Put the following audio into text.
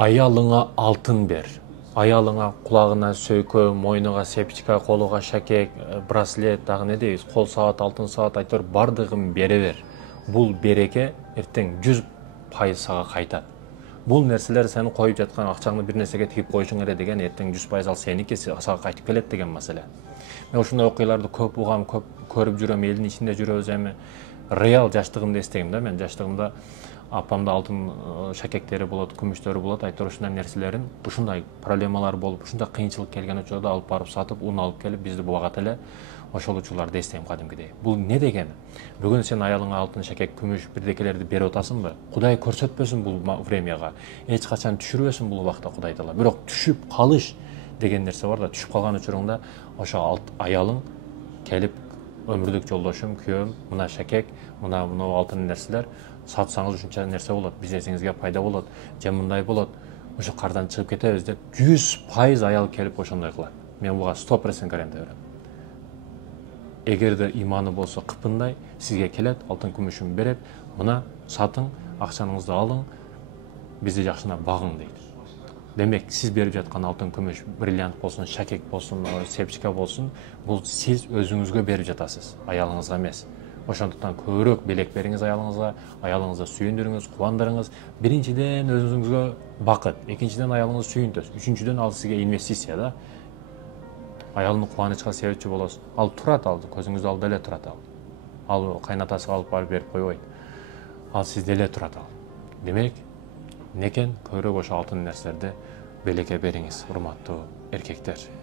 Аялыңа алтын бер. Аялыңа құлағына сөйкө, мойнуға сепичка, колуга шакек, браслет, дагы не дейбиз, кол саат, алтын саат, айтор бардыгын бере бер. Бул береке эртең 100% сага кайтат. Бул нерселер сени коюп жаткан акчаңды бир нерсеге тигип коюшуң керек деген эртең 100% ал сеники, сага кайтып келет деген маселе. Мен ушундай окуяларды көп угам, көп көрүп жүрөм, элдин ичинде жүрөбүз эми. Реал жаштыгымда эстейм да, мен жаштыгымда апамда алтын шакектери болот, күмүштөрү болот, айтор ушундай нерселерин, ушундай проблемалар болуп, ушундай кыйынчылык келген учурда алып барып сатып, ун алып келип бизди бугат эле ошол учурларды эстейм кадимкидей. Бул не дегени? Бүгүн сен аялыңа алтын шакек, күмүш, бирдекелерди берип атасыңбы? Кудай көрсөтпөсүн бул времяга. Эч качан түшүрбөсүн бул убакта Кудай таала. Бирок түшүп калыш деген нерсе бар да, түшүп калган учуруңда ошо аялың келип өмүрлүк жолдошум, күйөөм, мына шакек, мына алтын нерселер сатсаңыз ушунча нерсе болот, бизнесиңизге пайда болот, же мындай болот, ошо кардан чыгып кетебиз деп 100% аял келип ошондой кылат. Мен буга 100% гарантия берем. Эгерде иманы болсо кыпындай сизге келет, алтын күмүшүн берет, мына сатың, акчаңызды алың, бизди жакшына багың дейт. Демек, сиз берип жаткан алтын күмүш, бриллиант болсун, шакек болсун, сепичка болсун, бул сиз өзүңүзгө берип жатасыз, аялыңызга эмес. Ошондуктан көбүрөөк белек бериңиз аялыңызга, аялыңызды сүйүндүрүңүз, кубандырыңыз. Биринчиден өзүңүзгө бакыт, экинчиден аялыңыз сүйүнтөс, үчүнчүдөн ал сизге инвестиция да. Аялдын кубанычка себепчи болосуз. Ал турат, ал көзүңүздүн алдында эле турат ал. Ал кайнатасыга алып барып берип койбойт. Ал сизде эле турат ал. Демек, некен көбүрөөк ошо алтын нерселерди белекке бериңиз, урматтуу эркектер.